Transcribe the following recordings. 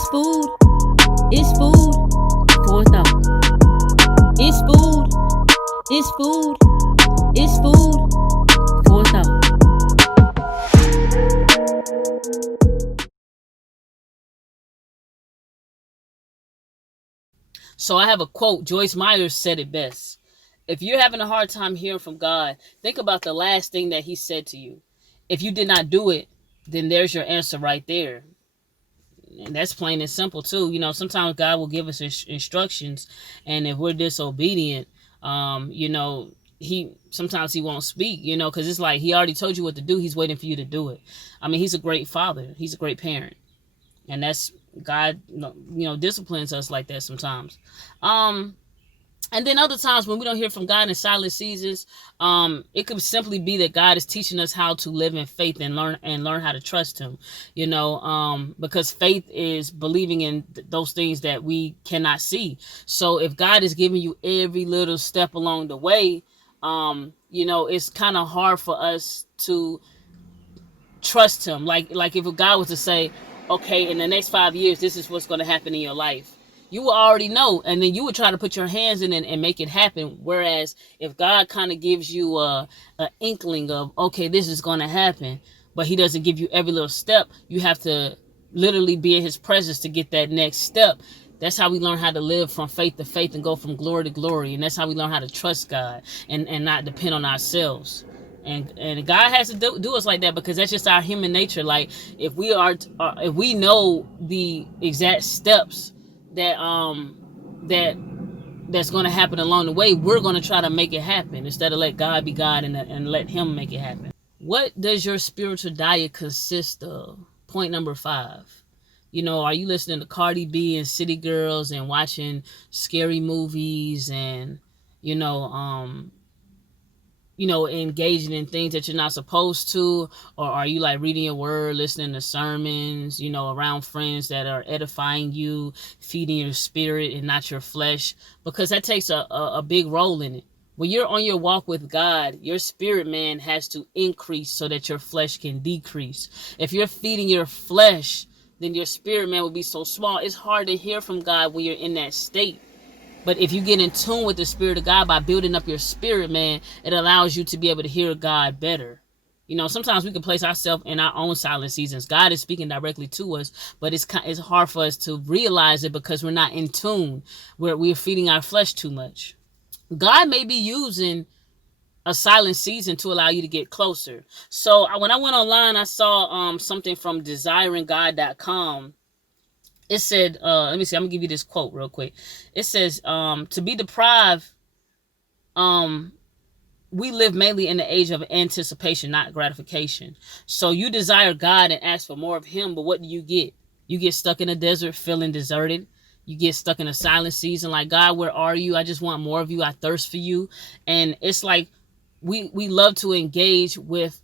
It's food. It's food for thought. It's food. It's food. It's food for thought. So I have a quote. Joyce Myers said it best. If you're having a hard time hearing from God, think about the last thing that he said to you. If you did not do it, then there's your answer right there. And that's plain and simple too. Sometimes God will give us instructions, and if we're disobedient, sometimes he won't speak, because it's like he already told you what to do. He's waiting for you to do it. He's a great father. He's a great parent, and that's God. Disciplines us like that sometimes. And then other times when we don't hear from God in silent seasons, it could simply be that God is teaching us how to live in faith and learn how to trust him, because faith is believing in those things that we cannot see. So if God is giving you every little step along the way, it's kind of hard for us to trust him. Like if God was to say, okay, in the next 5 years, this is what's going to happen in your life. You will already know, and then you would try to put your hands in it and make it happen. Whereas if God kind of gives you a inkling of, okay, this is going to happen, but he doesn't give you every little step, you have to literally be in his presence to get that next step. That's how we learn how to live from faith to faith and go from glory to glory. And that's how we learn how to trust God and not depend on ourselves. And God has to do us like that, because that's just our human nature. Like if we know the exact steps that's going to happen along the way, we're going to try to make it happen instead of let God be God and let him make it happen. What does your spiritual diet consist of? Point number 5. Are you listening to Cardi B and City Girls and watching scary movies and engaging in things that you're not supposed to? Or are you like reading your word, listening to sermons, around friends that are edifying you, feeding your spirit and not your flesh? Because that takes a big role in it. When you're on your walk with God, your spirit man has to increase so that your flesh can decrease. If you're feeding your flesh, then your spirit man will be so small. It's hard to hear from God when you're in that state. But if you get in tune with the Spirit of God by building up your spirit, man, it allows you to be able to hear God better. Sometimes we can place ourselves in our own silent seasons. God is speaking directly to us, but it's hard for us to realize it because we're not in tune. We're feeding our flesh too much. God may be using a silent season to allow you to get closer. So when I went online, I saw something from desiringgod.com. It said, let me see, I'm gonna give you this quote real quick. It says, to be deprived, we live mainly in the age of anticipation, not gratification. So you desire God and ask for more of him, but what do you get? You get stuck in a desert feeling deserted. You get stuck in a silent season like, God, where are you? I just want more of you. I thirst for you. And it's like we love to engage with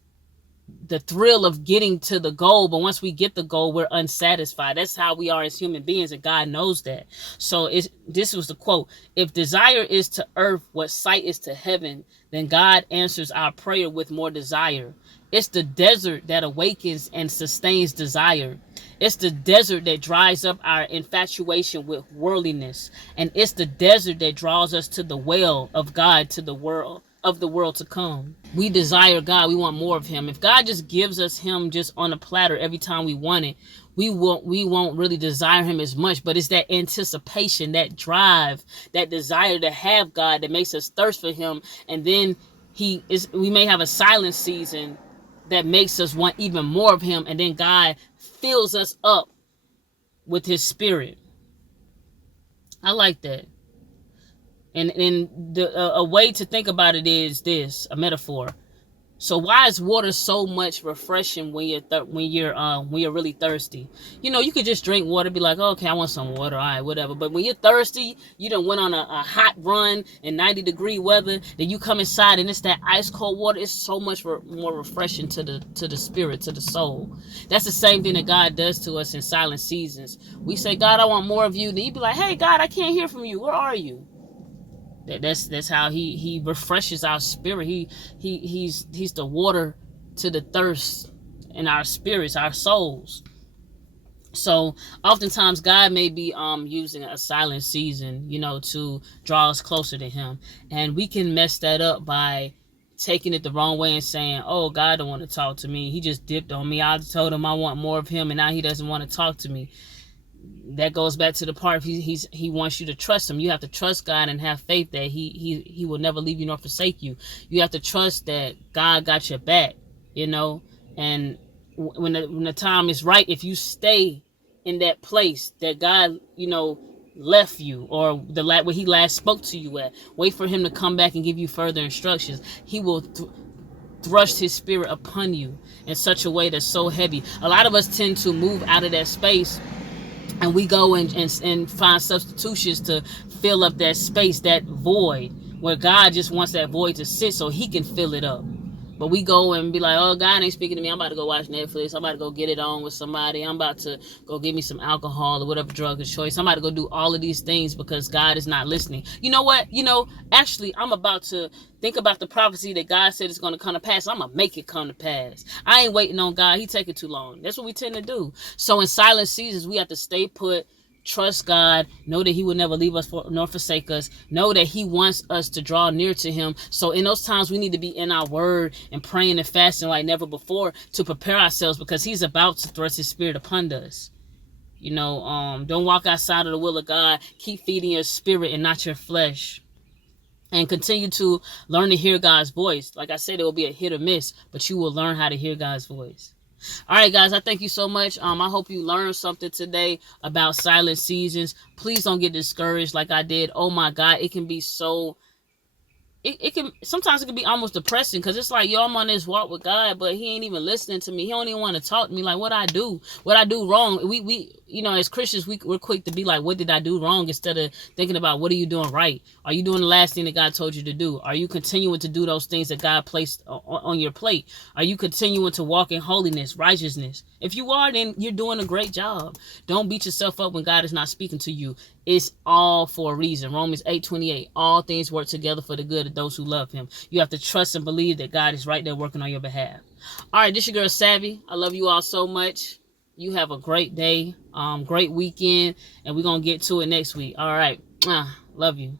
the thrill of getting to the goal, but once we get the goal, we're unsatisfied. That's how we are as human beings, and God knows that. So this was the quote: if desire is to earth what sight is to heaven, then God answers our prayer with more desire. It's the desert that awakens and sustains desire. It's the desert that dries up our infatuation with worldliness, and it's the desert that draws us to the well of God, to the world of the world to come. We desire God. We want more of him. If God just gives us him just on a platter every time we want it, we won't really desire him as much. But it's that anticipation, that drive, that desire to have God that makes us thirst for him. And then we may have a silent season that makes us want even more of him. And then God fills us up with his spirit. I like that. And a way to think about it is this, a metaphor. So why is water so much refreshing when you're really thirsty? You could just drink water, be like, oh, okay, I want some water, all right, whatever. But when you're thirsty, you done went on a hot run in 90-degree weather, then you come inside and it's that ice cold water. It's so much more refreshing to the spirit, to the soul. That's the same thing that God does to us in silent seasons. We say, God, I want more of you. Then you be like, hey, God, I can't hear from you. Where are you? That's how he refreshes our spirit. He's the water to the thirst in our spirits, our souls. So oftentimes God may be using a silent season, to draw us closer to him. And we can mess that up by taking it the wrong way and saying, oh, God don't want to talk to me. He just dipped on me. I told him I want more of him and now he doesn't want to talk to me. That goes back to the part he wants you to trust him. You have to trust God and have faith that he will never leave you nor forsake you. You have to trust that God got your back, and when the time is right, if you stay in that place that God, left you, or where he last spoke to you at, wait for him to come back and give you further instructions. He will thrust his spirit upon you in such a way that's so heavy. A lot of us tend to move out of that space, and we go and find substitutions to fill up that space, that void, where God just wants that void to sit so he can fill it up. But we go and be like, oh, God ain't speaking to me. I'm about to go watch Netflix. I'm about to go get it on with somebody. I'm about to go get me some alcohol or whatever drug of choice. I'm about to go do all of these things because God is not listening. You know what? Actually, I'm about to think about the prophecy that God said is going to come to pass. I'm going to make it come to pass. I ain't waiting on God. He taking too long. That's what we tend to do. So in silent seasons, we have to stay put, trust God, know that he will never leave us nor forsake us, know that he wants us to draw near to him. So in those times, we need to be in our word and praying and fasting like never before to prepare ourselves, because he's about to thrust his spirit upon us. Don't walk outside of the will of God. Keep feeding your spirit and not your flesh, and continue to learn to hear God's voice. Like I said, it will be a hit or miss, but you will learn how to hear God's voice. All right, guys, I thank you so much. I hope you learned something today about silent seasons. Please don't get discouraged like I did. Oh my God, it can be so, it can, sometimes it can be almost depressing, because it's like, yo, I'm on this walk with God, but he ain't even listening to me. He don't even want to talk to me. Like, what I do wrong. We as Christians, we're quick to be like, what did I do wrong, instead of thinking about, what are you doing right? Are you doing the last thing that God told you to do? Are you continuing to do those things that God placed on your plate? Are you continuing to walk in holiness, righteousness? If you are, then you're doing a great job. Don't beat yourself up when God is not speaking to you. It's all for a reason. Romans 8:28. All things work together for the good of those who love him. You have to trust and believe that God is right there working on your behalf. All right, this your girl Savvy. I love you all so much. You have a great day, great weekend, and we're going to get to it next week. All right. Love you.